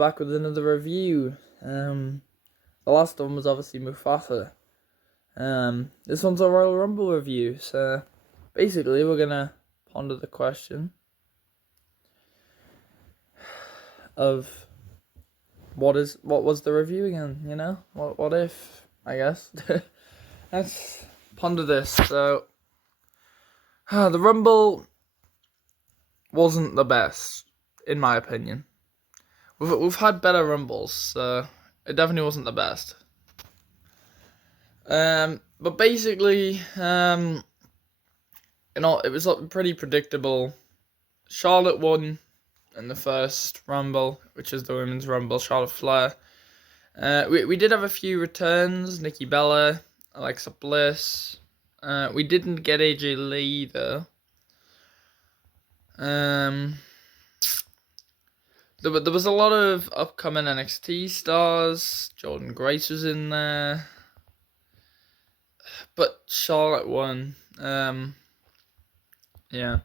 back with another review. The last one was obviously Mufasa. This one's a Royal Rumble review. So basically, we're gonna ponder the question of what was the review again? You know, what if? I guess. Let's ponder this. So, the Rumble wasn't the best, in my opinion. We've had better Rumbles, so it definitely wasn't the best. But basically, it was pretty predictable. Charlotte won in the first Rumble, which is the Women's Rumble, Charlotte Flair. We did have a few returns, Nikki Bella, Alexa Bliss. We didn't get AJ Lee, though. There was a lot of upcoming NXT stars. Jordan Grace was in there. But Charlotte won. Yeah.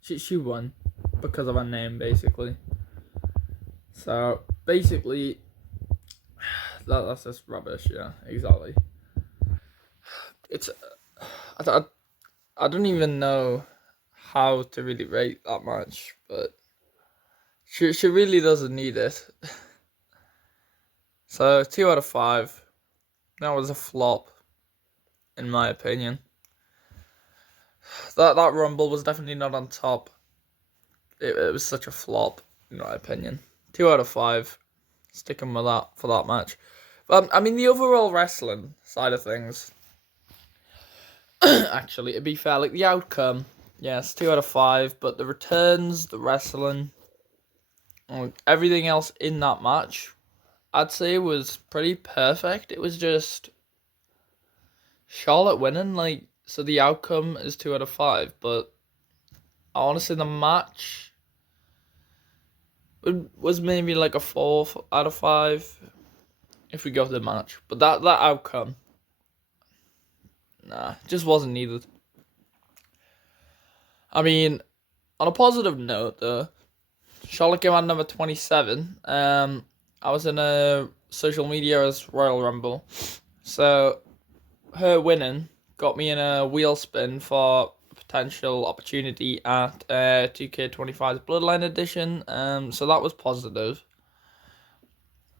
She won because of her name, basically. So, basically, that's just rubbish, yeah, exactly. It's... I don't even know how to really rate that match, but she really doesn't need it. So 2 out of 5. That was a flop, in my opinion. That Rumble was definitely not on top. It was such a flop, in my opinion. 2 out of 5. Sticking with that for that match. But I mean, the overall wrestling side of things. Actually, to be fair, like the outcome, yes, 2 out of 5. But the returns, the wrestling, everything else in that match, I'd say was pretty perfect. It was just Charlotte winning, like, so the outcome is 2 out of 5. But honestly, the match was maybe like a 4 out of 5 if we go to the match. But that outcome, nah, just wasn't needed. I mean, on a positive note, though, Charlotte came out number 27. I was in a social media as Royal Rumble, so her winning got me in a wheel spin for a potential opportunity at 2K25's Bloodline Edition. So that was positive.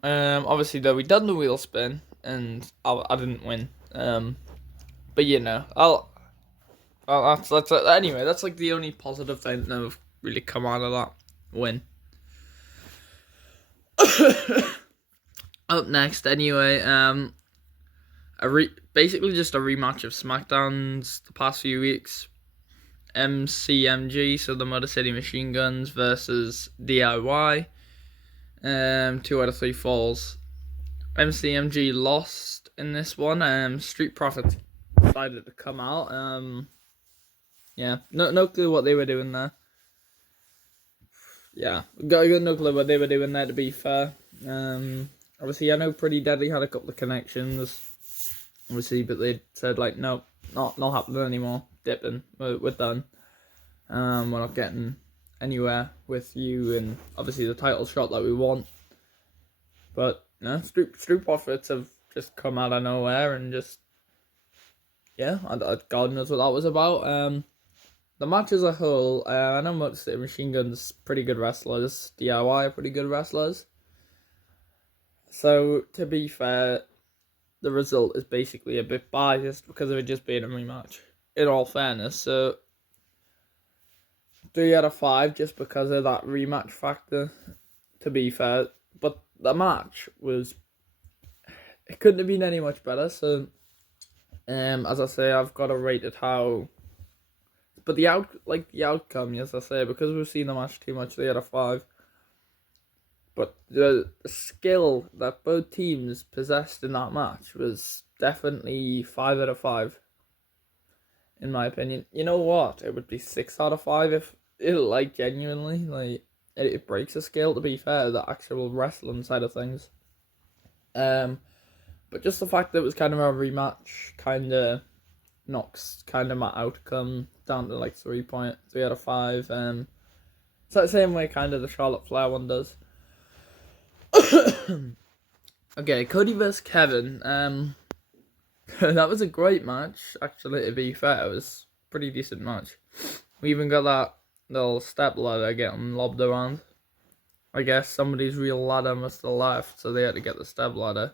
Obviously, though, we done the wheel spin and I didn't win. But you know, anyway. That's like the only positive thing that have really come out of that win. Up next, anyway, basically just a rematch of SmackDown's the past few weeks. MCMG, so the Motor City Machine Guns versus DIY. 2 out of 3 falls. MCMG lost in this one. Street Profits decided to come out. Yeah, no clue what they were doing there. Yeah, got no clue what they were doing there, to be fair. Obviously, I know Pretty Deadly had a couple of connections, obviously, but they said, like, nope, not happening anymore. Dipping, we're done. We're not getting anywhere with you, and obviously the title shot that we want. But no, Street Profits have just come out of nowhere and just, yeah, God knows what that was about. The match as a whole, I know Motor City Machine Guns pretty good wrestlers. DIY are pretty good wrestlers. So, to be fair, the result is basically a bit biased because of it just being a rematch, in all fairness. So, 3 out of 5 just because of that rematch factor, to be fair. But the match was, it couldn't have been any much better. So, as I say, I've got to rate it how... But the outcome, yes, I say, because we've seen the match too much, 3 out of 5. But the skill that both teams possessed in that match was definitely 5 out of 5. In my opinion. You know what? It would be 6 out of 5 if it, like, genuinely, like, it breaks a scale, to be fair, the actual wrestling side of things. But just the fact that it was kind of a rematch kind of knocks kind of my outcome down to like 3 out of 5. It's that same way kind of the Charlotte Flair one does. Okay, Cody vs Kevin. That was a great match. Actually, to be fair, it was a pretty decent match. We even got that little step ladder getting lobbed around. I guess somebody's real ladder must have left, so they had to get the step ladder.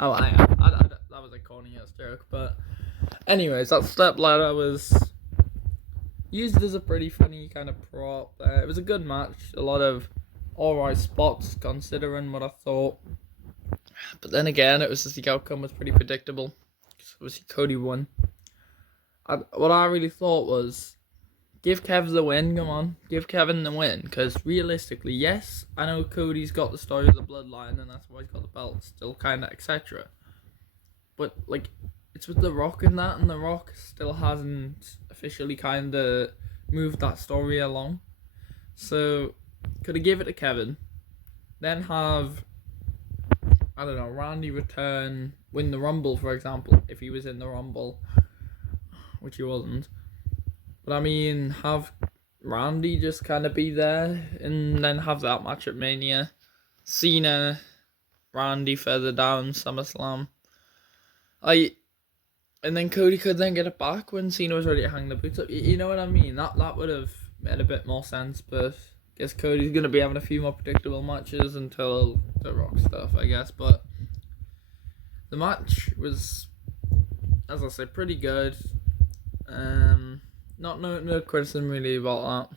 Oh, that was a corny ass joke, but anyways, that step ladder was used as a pretty funny kind of prop. It was a good match. A lot of alright spots considering what I thought. But then again, it was just the outcome was pretty predictable. Obviously, Cody won. What I really thought was, give Kev the win, come on. Give Kevin the win. Because realistically, yes, I know Cody's got the story of the bloodline and that's why he's got the belt still, kind of, etc. But, like, it's with The Rock in that, and The Rock still hasn't officially kind of moved that story along. So, could have give it to Kevin. Then have, I don't know, Randy return, win the Rumble, for example, if he was in the Rumble, which he wasn't. But I mean, have Randy just kind of be there, and then have that match at Mania. Cena, Randy further down, SummerSlam. And then Cody could then get it back when Cena was ready to hang the boots up. You know what I mean? That would have made a bit more sense, but I guess Cody's going to be having a few more predictable matches until the Rock stuff, I guess. But the match was, as I said, pretty good. No criticism really about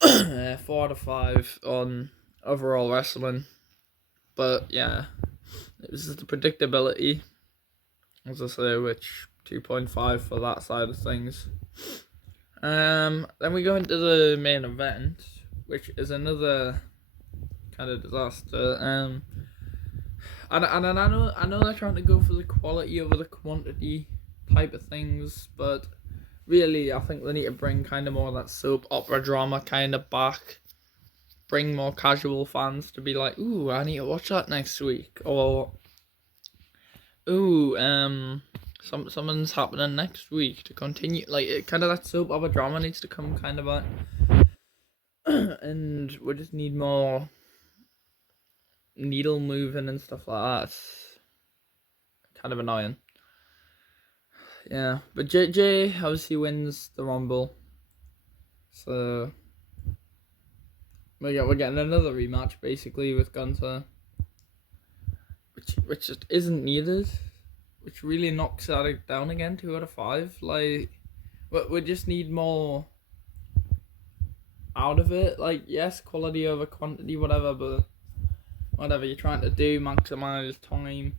that. 4 out of 5 on overall wrestling. But yeah, it was just the predictability, as I say, which 2.5 for that side of things. Then we go into the main event, which is another kind of disaster. And I know they're trying to go for the quality over the quantity type of things, but really I think they need to bring kind of more of that soap opera drama kind of back. Bring more casual fans to be like, ooh, I need to watch that next week, or ooh, something's happening next week to continue. Like, it kind of, that soap opera drama needs to come kind of back. And we just need more needle moving and stuff like that. It's kind of annoying. Yeah, but JJ obviously wins the Rumble. So we're getting another rematch basically with Gunther, which just isn't needed. Which really knocks it down again, 2 out of 5. Like, we just need more out of it. Like, yes, quality over quantity, whatever, but whatever you're trying to do, maximize time.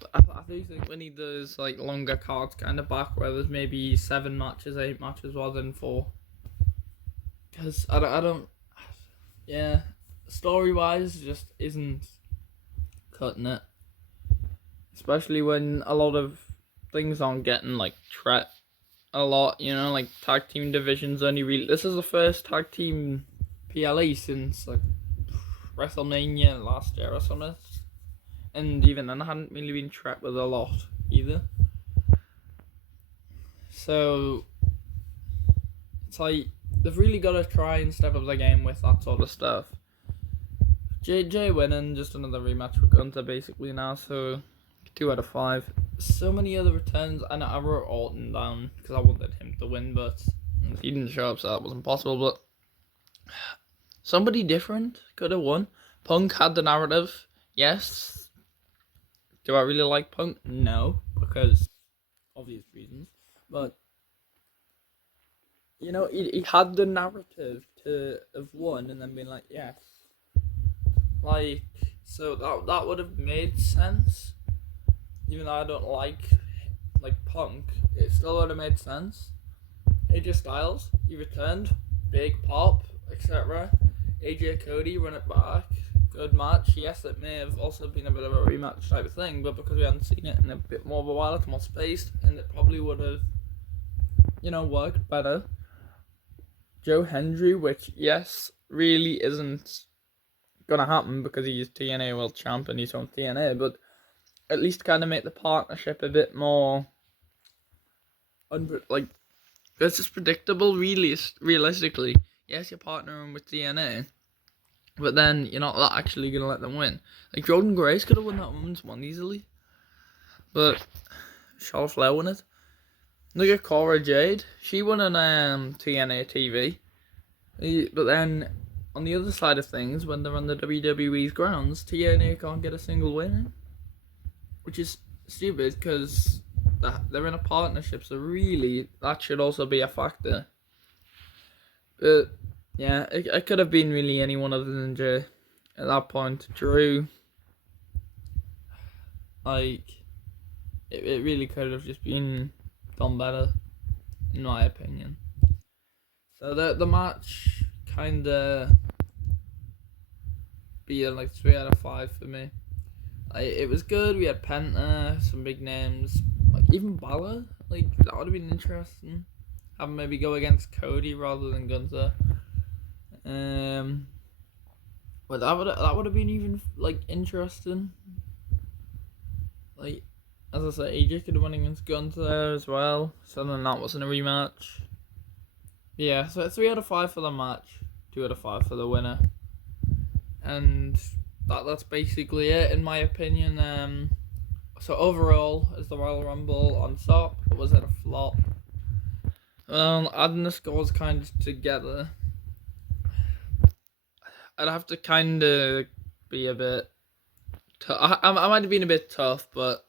But I do think we need those like longer cards kind of back, where there's maybe 7 matches, 8 matches rather than 4. Because I don't, yeah, story wise, just isn't cutting it. Especially when a lot of things aren't getting like tracked a lot, you know, like tag team divisions only really. This is the first tag team PLE since like WrestleMania last year or something, and even then I hadn't really been tracked with a lot either. So it's like they've really got to try and step up the game with that sort of stuff. JJ winning, just another rematch with Gunther basically now, so 2 out of 5. So many other returns, and I wrote Orton down because I wanted him to win, but he didn't show up, so that wasn't possible. But somebody different could have won. Punk had the narrative, yes. Do I really like Punk? No, because obvious reasons. But you know, he had the narrative to have won and then been like, yes. Like, so that would have made sense. Even though I don't like Punk, it still would have made sense. AJ Styles, he returned, big pop, etc. AJ Cody run it back, good match. Yes, it may have also been a bit of a rematch type of thing, but because we hadn't seen it in a bit more of a while, it's more spaced, and it probably would have, you know, worked better. Joe Hendry, which yes, really isn't gonna happen because he's TNA World Champ and he's from TNA, but at least kind of make the partnership a bit more it's just predictable, really, realistically. Yes, you're partnering with TNA, But then you're not actually gonna let them win. Like Jordan Grace could have won that women's one easily, but Charlotte Flair won it. Look at Cora Jade. She won an TNA TV. But then on the other side of things, when they're on the WWE's grounds, TNA can't get a single win, which is stupid because they're in a partnership. So really, that should also be a factor. But yeah, it could have been really anyone other than Jay at that point. Drew, like, it really could have just been done better, in my opinion. So the match kinda be a 3 out of 5 for me. It was good. We had Penta, some big names, like even Balor. Like that would have been interesting. Have him maybe go against Cody rather than Gunther. But that would have been even interesting. Like, as I said, AJ could have won against Gunther as well. So then that wasn't a rematch. Yeah, so 3 out of 5 for the match, 2 out of 5 for the winner, and that's basically it in my opinion. So overall, is the Royal Rumble on top, or was it a flop? Adding the scores kind of together, I'd have to kind of be a bit. I might have been a bit tough, but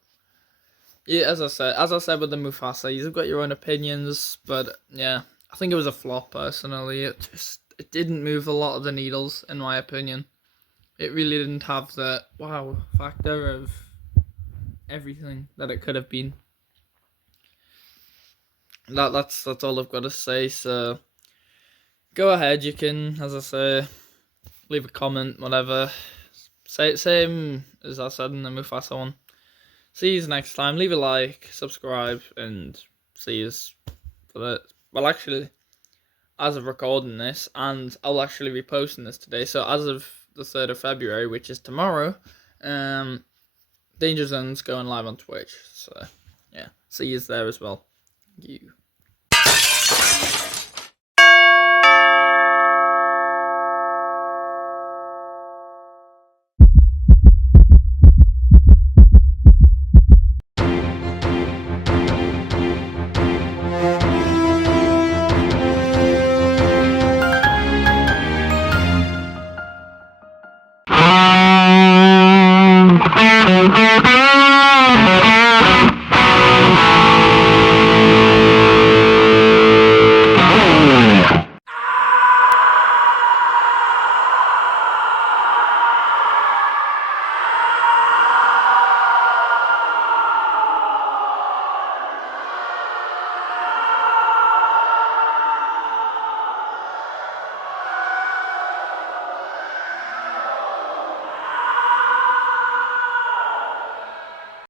yeah, as I said with the Mufasa, you've got your own opinions, but yeah, I think it was a flop personally. It didn't move a lot of the needles in my opinion. It really didn't have the wow factor of everything that it could have been. That's all I've got to say. So go ahead, you can, as I say, leave a comment, whatever. Same as I said in the Mufasa one. See you next time. Leave a like, subscribe, and see you for the. Well, actually, as of recording this, and I'll actually be posting this today. So as of the 3rd of February, which is tomorrow, Danger Zone's going live on Twitch. So yeah, see you there as well. Thank you.